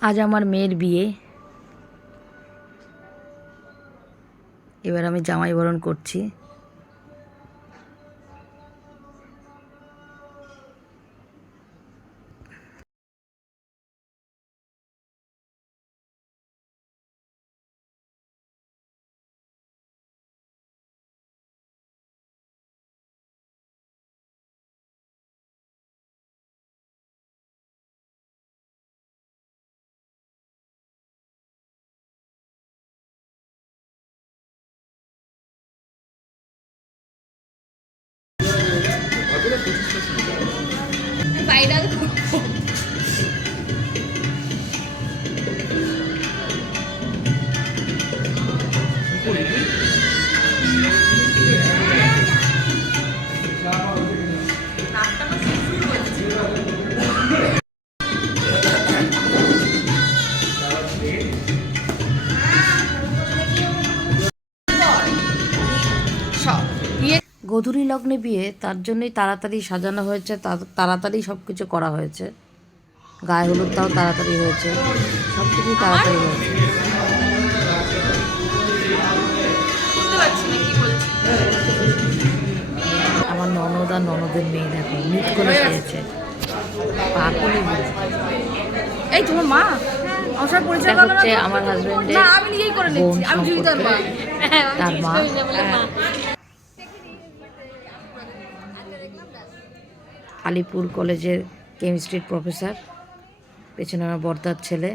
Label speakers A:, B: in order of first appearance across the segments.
A: আজ আমার মেয়ের বিয়ে। এবার আমি জামাই বরণ করছি। গধূলি লগ্নে বিয়ে, তার জন্যই তাড়াতাড়ি সাজানো হয়েছে তাড়াতাড়ি সব কিছু করা হয়েছে। গায়ে হলুদটাও তাড়াতাড়ি হয়েছে সব কিছুই তাড়াতাড়ি হয়েছে। ননদ আর ননদের মেয়ে দেখো মিট করে সেরেছে পাকুলি
B: এই তোমার মা? আমার পরিচয়
A: হচ্ছে আমার হাজবেন্ডের
B: না আমি নিজেই করে
A: বোন
B: নিচ্ছি আমি জুইতার মা। হ্যাঁ,
A: তার মা। আলিপুর কলেজের কেমিস্ট্রির প্রফেসর পেছনে আমার বর্দার ছেলে।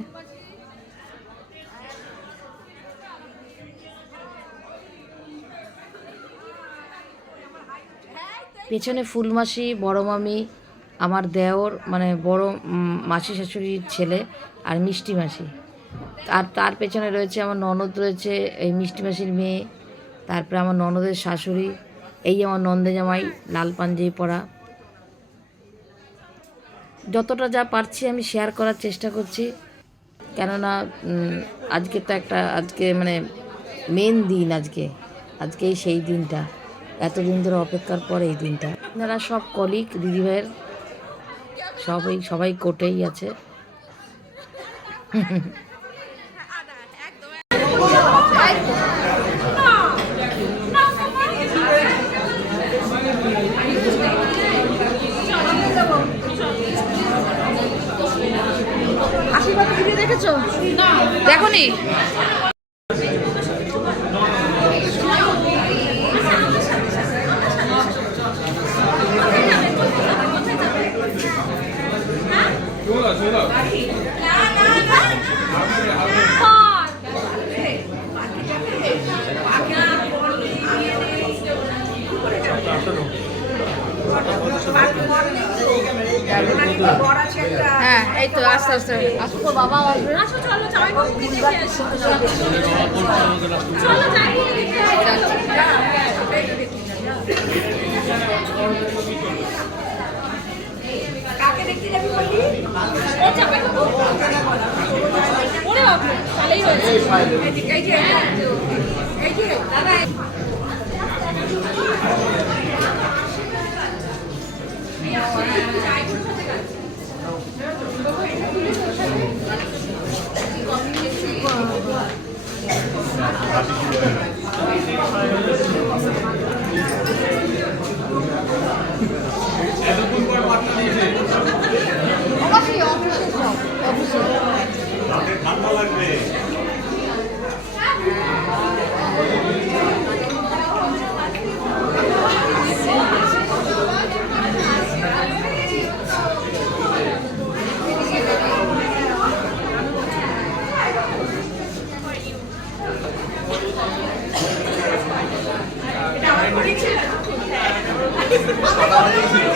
A: পেছনে ফুলমাসি বড় মামি, আমার দেওর মানে বড় মাসি শাশুড়ির ছেলে আর মিষ্টি মাসি। আর তার পেছনে রয়েছে আমার ননদ, রয়েছে এই মিষ্টি মাসির মেয়ে, তারপরে আমার ননদের শাশুড়ি, এই আমার নন্দে জামাই, লাল পাঞ্জাবি পরা। যতটা যা পারছি আমি শেয়ার করার চেষ্টা করছি। কেননা আজকে তো একটা, আজকে মানে মেন দিন আজকে আজকেই সেই দিনটা। এতদিন ধরে অপেক্ষার পর এই দিনটা। আপনারা সব কলিগ দিদিভাইয়ের সবাই সবাই কোটেই আছে।
B: দেখো নি হ্যাঁ এই তো আস্তে আস্তে। আসো বাবা
C: এতক্ষণ পর বার্তা দিয়েছে অবশ্যই অফিসে অফিসে Thank you.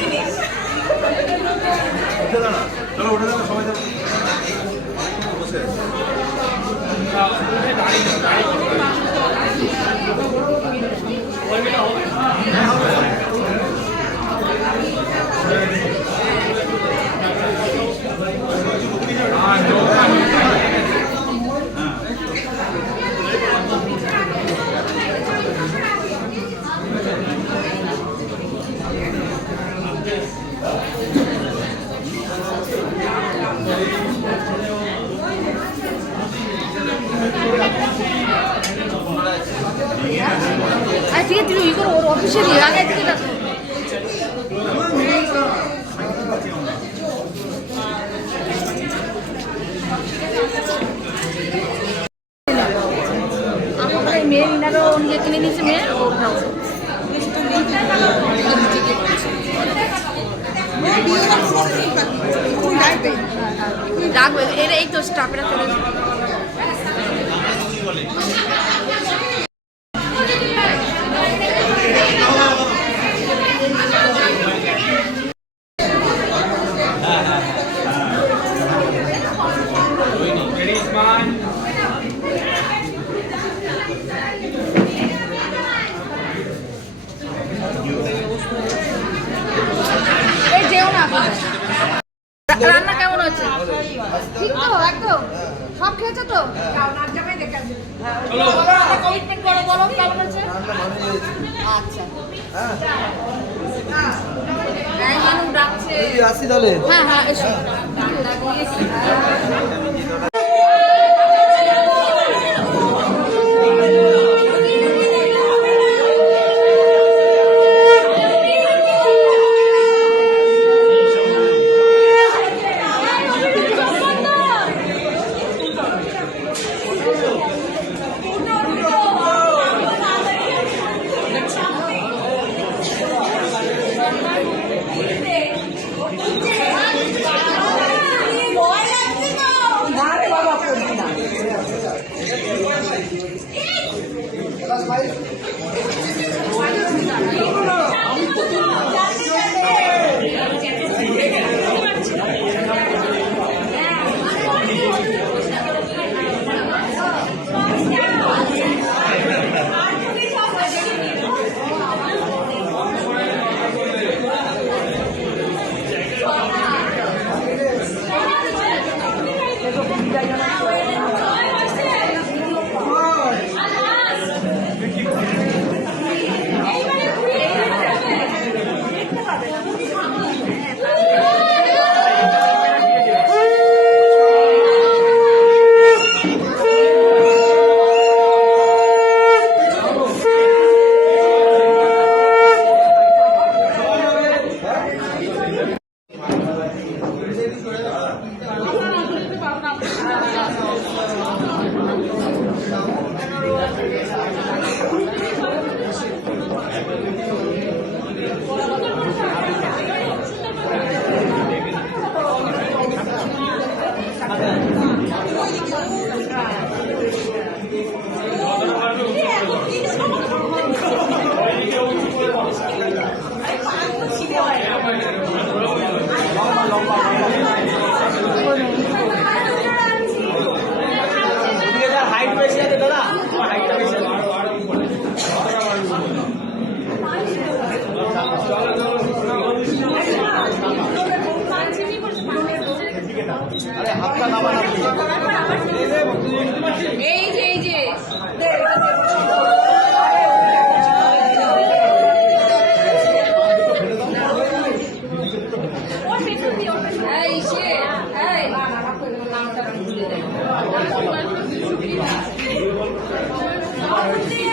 C: Thank you.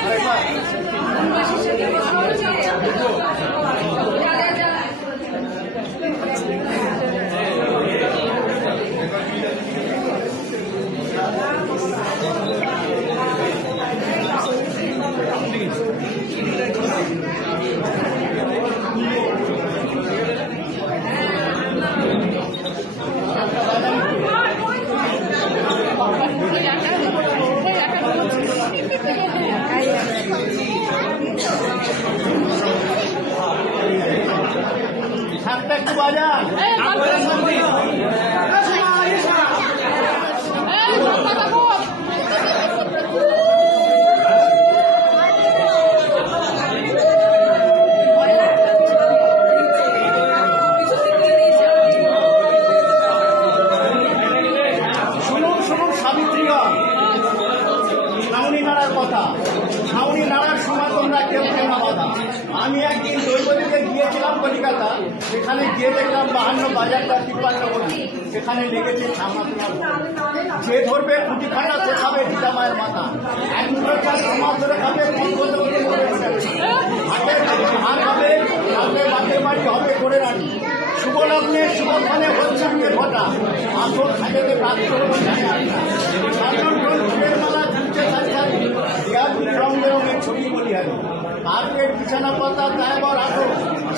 C: বিছানা পাতা ড্রাইভার আটো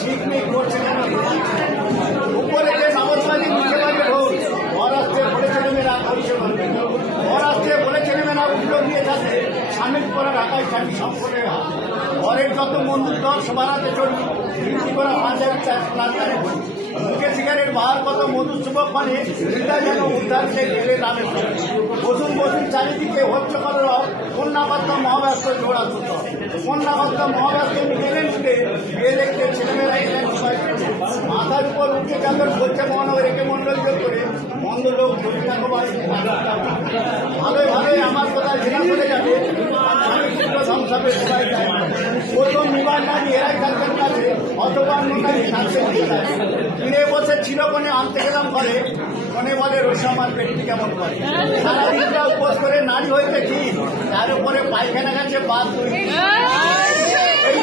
C: ঝিকমিক করছে উপরে যে নবদ্বারী নিচে বাড়ি ঢোল ঘর আসতে বলেছে করছে ঘর আসতে বলেছে নেমেরা উল্টো দিয়ে যাচ্ছে স্বামীর পরে ঢাকায় থাকি সম্পর্কে ঘরের যত বন্ধুর দল সবার হাতে চড়ি ভিত্তি করা তারে ভরি মুখে সিগারেট বাহার কত মধুর যুবক মানে চিন্তা যেন উদ্ধার সে গেলে নামে বসুন বসুন, চারিদিকে হচ্ছে কত কন্যাবার্তা মহাব্যস্ত জোড়া সুত কন্যাবার্তা মহাব্যস্ত গেলেন উঠে বিয়ে দেখতে ছেলেমেয়েরা এলেন মাথার উপর উঠে চাদর একে মন্ডল যোগ করে। মন্দ লোক ভালোই ভালোই, আমার কথা জেনা করে যাবে। ধ্বংসাবে সবাই যায়। প্রথম নিবার নারী এরাই থাকবেন কাছে অথবা ফিরে বসে ছিল আনতে গেলাম ঘরে কোনে বলে রসা আমার পেটটি কেমন করে। সারাদিনটা উপোস করে নারী হয়েছে কি? তার উপরে পায়খানা গেছে, বাদ এই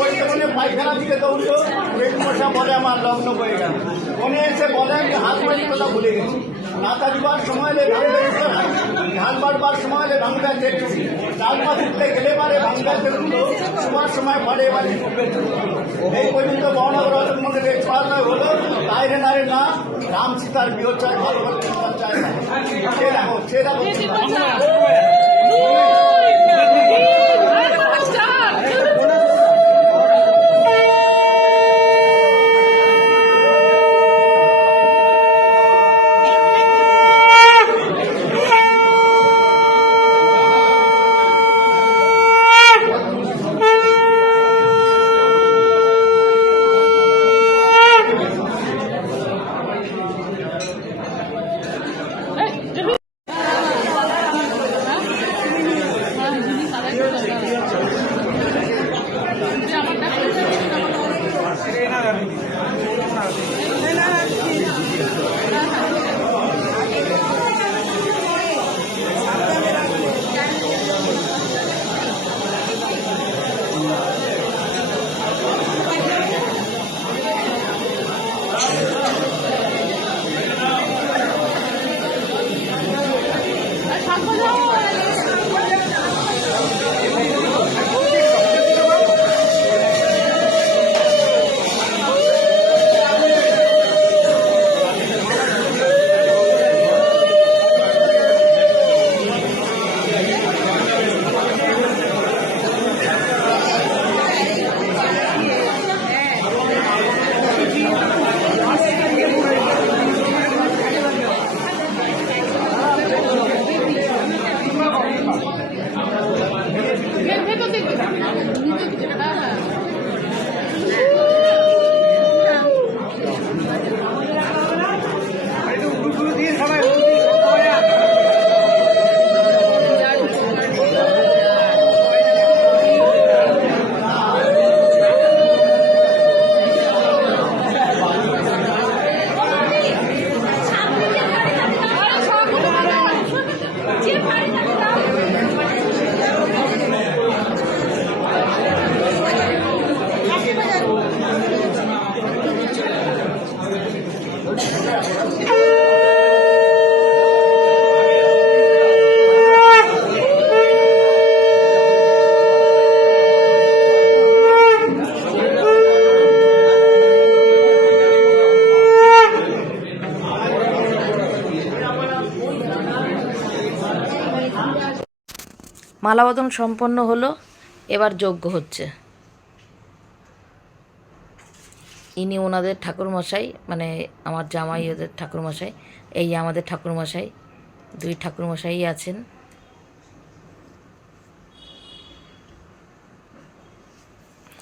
C: বলতে পায়খানা দিকে দৌড়লো পেট মশা বলে আমার লগ্ন বয়ে গেল। মনে এসে বলে আমি হাত কথা ভুলে গেছি। নাতা দিবার সময় এলে ভাঙবে ধান বাড়বার সময় এলে ভাঙবে দেখছি। চাল পাত উঠতে গেলে পারে ভাঙবে দেখল সবার সময় পরে এবারে এই পর্যন্ত মহানগর মন্দিরে এক্সপায়ার হলো। বাইরে নারে না রাম সীতার বিয়োগ চায় ভালো ভালো চিন্তা চায়। সে দেখো সে দেখো।
A: 好 球 মালাবদন সম্পন্ন হলো, এবার যজ্ঞ হচ্ছে। ইনি ওনাদের ঠাকুরমশাই মানে আমার জামাই ওদের ঠাকুরমশাই, এই আমাদের ঠাকুরমশাই, দুই ঠাকুরমশাই আছেন।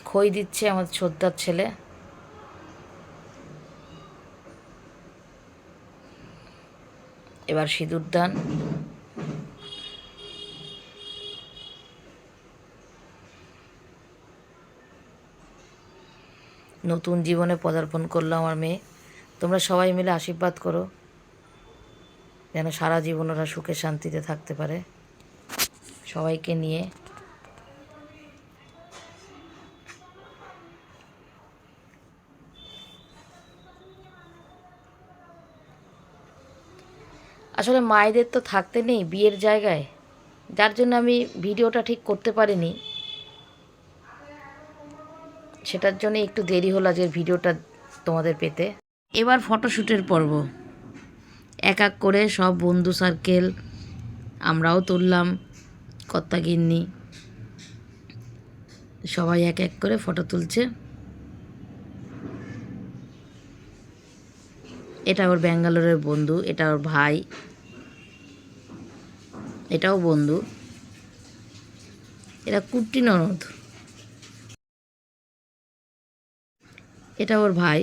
A: খই দিচ্ছে আমাদের ছোদ্দার ছেলে। এবার সিঁদুর দান। নতুন জীবনে পদার্পণ করল আমার মেয়ে। তোমরা সবাই মিলে আশীর্বাদ করো, যেন সারা জীবন ওরা সুখে শান্তিতে থাকতে পারে। সবাইকে নিয়ে আসলে মায়েদের তো থাকতে নেই বিয়ের জায়গায়। যার জন্য আমি ভিডিওটা ঠিক করতে পারিনি। সেটার জন্য একটু দেরি হলো আজকের ভিডিওটা তোমাদের পেতে। এবার ফটোশ্যুটের পর্ব। এক এক করে সব বন্ধু সার্কেল আমরাও তুললাম কর্তা গিন্নি সবাই এক এক করে ফটো তুলছে। এটা ওর ব্যাঙ্গালোরের বন্ধু, এটা ওর ভাই, এটাও বন্ধু। এটা কুট্টি ননদ। এটা ওর ভাই,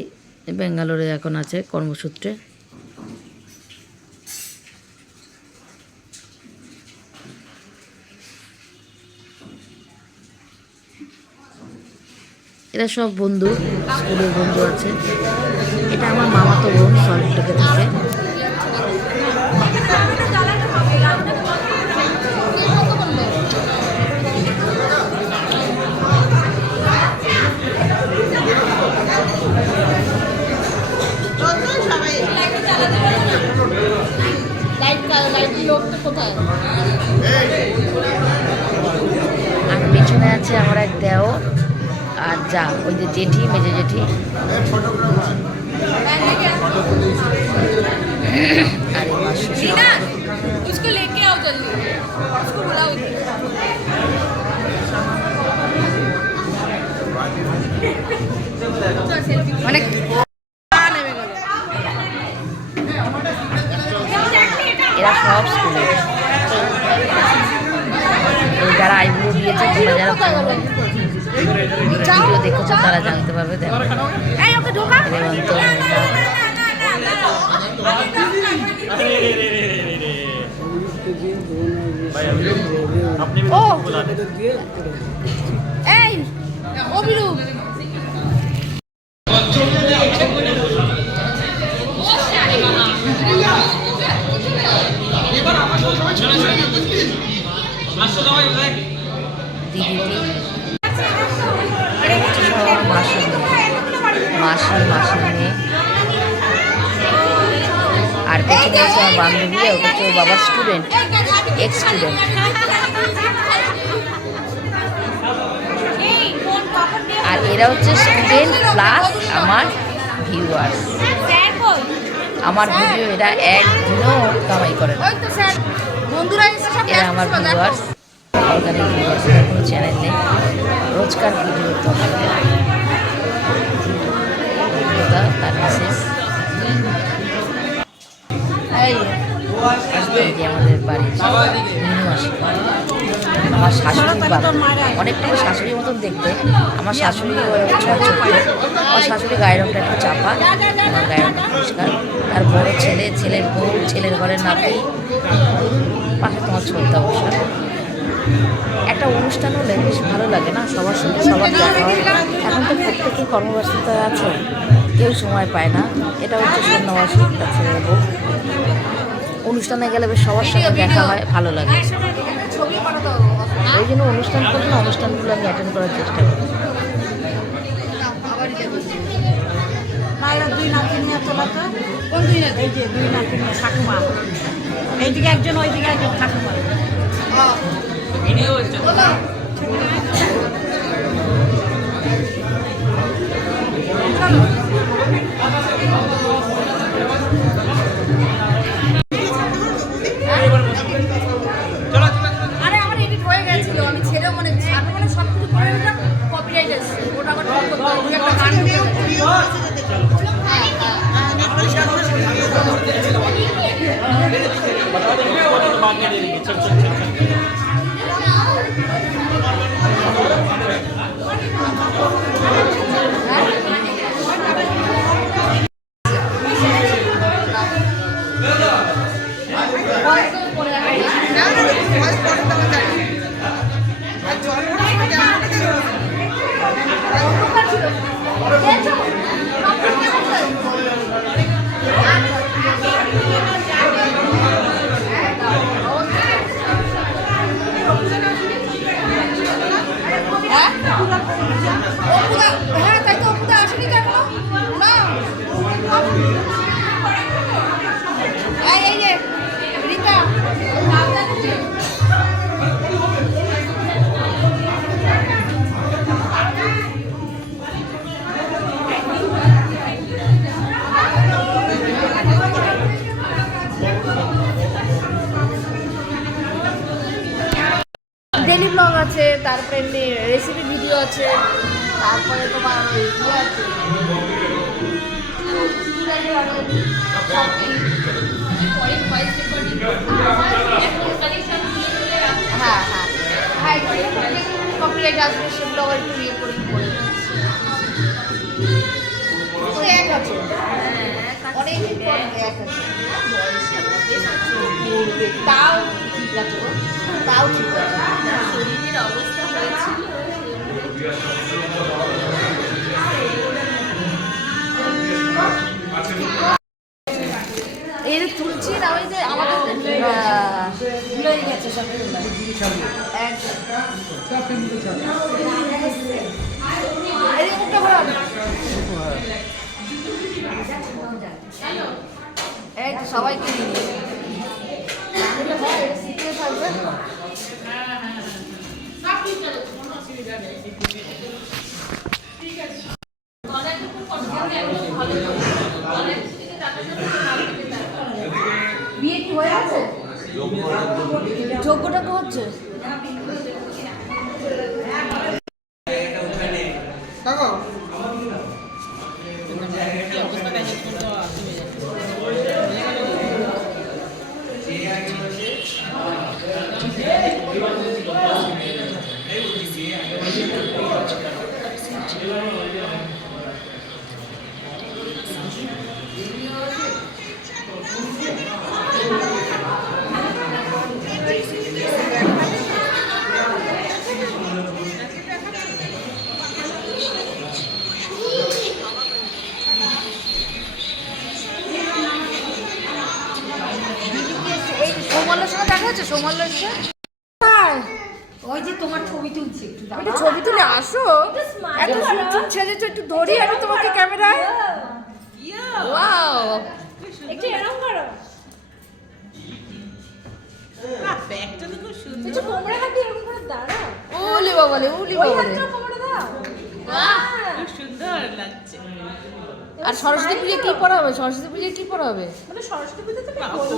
A: ব্যাঙ্গালোরে এখন আছে কর্মসূত্রে। এরা সব বন্ধু, স্কুলের বন্ধু আছে। এটা আমার মামাতো বোন, সল্টলেকে থাকে। আর পেছনে আছে আমার এক দেও আর যা ওই যে জেঠি মেজে জেঠি। আর এই দেখেছ তারা জানতে পারবে দেখো
B: ওকে ঢোকা
A: রেবন্ত
B: ও এই অভিরূপ
A: দিদি এটা হচ্ছে সব আমার মাসি মেয়ে মাসি মেয়ে আর পেছনে হচ্ছে আমার বান্ধবী ওটা হচ্ছে ওর বাবার স্টুডেন্ট এক্স স্টুডেন্ট আর এরা হচ্ছে স্টুডেন্ট প্লাস আমার ভিউয়ার্স আমার ভিডিও এরা একদিনও কামাই করে না। এরা আমার ভিউয়ার্স চ্যানেল নেই। রোজকার ভিডিও তো তার এই আমাদের বাড়ির আমার শাশুড়ি বাবা অনেকটা শাশুড়ির মতন দেখতে। আমার শাশুড়ি আমার শাশুড়ি গায়ের রঙটা একটু চাপা। আমার গায়ের রঙটা পরিষ্কার। তার বড় ছেলে, ছেলের বউ, ছেলের ঘরের নাতি। পাশে তোমার ছোটদা বসা একটা অনুষ্ঠান হলে বেশ ভালো লাগে না? সবার সঙ্গে সবার দেখা হয়। এখন তো প্রত্যেকেই কর্মব্যস্ততায় আছে কেউ সময় পায় না। এটা হচ্ছে সন্ন্যাবাসী তার ছেলের অনুষ্ঠানে গেলে বেশ সবার সঙ্গে দেখা হয় ভালো লাগে। ওই জন্য অনুষ্ঠান করি না অনুষ্ঠানগুলো আমি অ্যাটেন্ড করার চেষ্টা করি।
D: দুই নাতি নিয়ে চলো কোন দুই নাতি? এই যে দুই নাতি নিয়ে ঠাকুমা। এইদিকে একজন ওইদিকে একজন ঠাকুমা।
B: আরে তাও ঠিক আছে, তাও ঠিক
E: শরীরের অবস্থা হয়েছিল
B: যে তুলছি না ওই যে আমাদের ভুলে গেছে সব সবাইকে নিয়ে। নিয়েছে। এটা হয়, এটা secret থাকবে। বিয়ে কি হয়ে আছে যোগ্যটা তো হচ্ছে এই সৌমাল্যর দেখা হচ্ছে
D: ওই যে তোমার ছবি তুলছি একটু
B: ছবি তুলে আসো। এত সুন্দর ছেড়েছো একটু ধরি আমি তোমাকে ক্যামেরায়। ওয়াও
E: একটু এরকম করো। কোমরে হাত দিয়ে এরকম করে দাঁড়াও।
B: আর সরস্বতী পুজো কি পড়া হবে? সরস্বতী পুজো কি পড়া হবে?
E: মানে সরস্বতী পুজো থেকে বলছে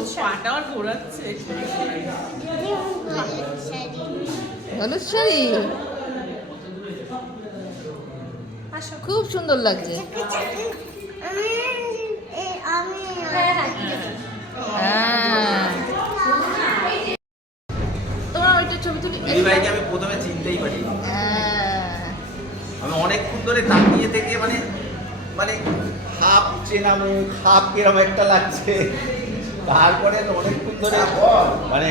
B: হলুদ শাড়ি। খুব সুন্দর লাগছে।
E: হ্যাঁ।
B: তোমার ওইটা ছবি তুলি।
F: এই ভাইকে আমি প্রথমে চিনতেই পারি
B: হ্যাঁ।
F: আমি অনেকক্ষণ ধরে তাকিয়ে থেকে মানে মানে হাফ চেনা মুখ হাফ কিরম একটা লাগছে। তারপরে অনেকক্ষণ ধরে মানে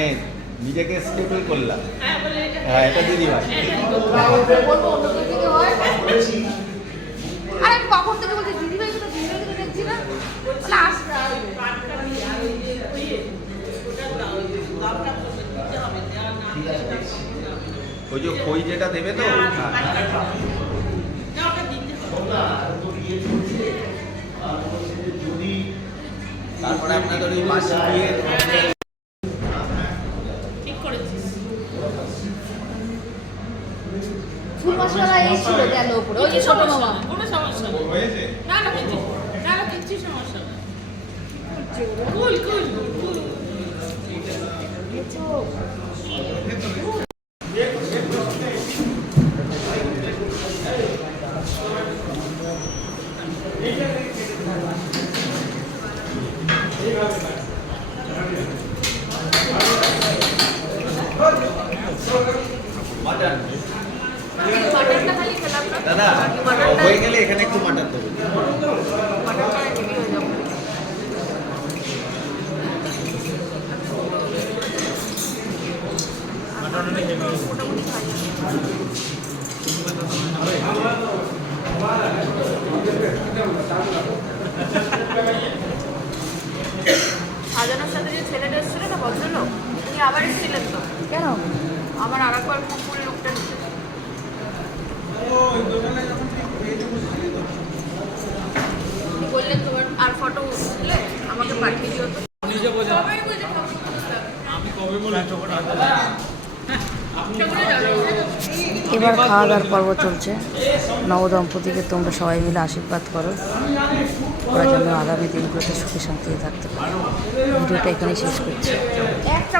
F: নিজেকে স্টেবল করলাম। হ্যাঁ এটা দিদি ভাই
B: বলব অন্য কেউ থেকে হয়। আরে কখন থেকে বলছি দিদি ভাই তো দিদি ভাইকে দেখছি না। বলে আসবে আসবে।
F: ওই যে খই যেটা দেবে তো? তারপরে আপনাদের ওই বাসি দিয়ে
B: ফুল মশলা এই ছিল গেল উপরে। ওই যে ছোট মামা
E: কোনো সমস্যা নেই না না কিচ্ছু না না কিচ্ছু সমস্যা নেই কুল কুল কুল
F: মাটন
E: মাটনটা খালি খেলাম না
F: দাদা হয়ে গেলে এখানে একটু মাটন দেবো
E: মাটনটা রেডি হয়ে যাবে সাজানোর সাথে যে ছেলেটা এসেছিল না ভদ্রলোক? উনি আবার এসেছিলেন তো?
B: কেন?
E: আমার আর একবার কুকুর লোকটা নিতে উনি বললেন তোমার আর ফটো উঠলে আমাকে পাঠিয়ে দিও তো সবাই বলছে ফটো
B: এবার খাওয়া দাওয়ার পর্ব চলছে। নবদম্পতিকে তোমরা সবাই মিলে আশীর্বাদ করো। ওরা যেন আগামী দিনগুলোতে সুখে শান্তিতে থাকতে পারে। ভিডিওটা এখানেই শেষ করছি। একটা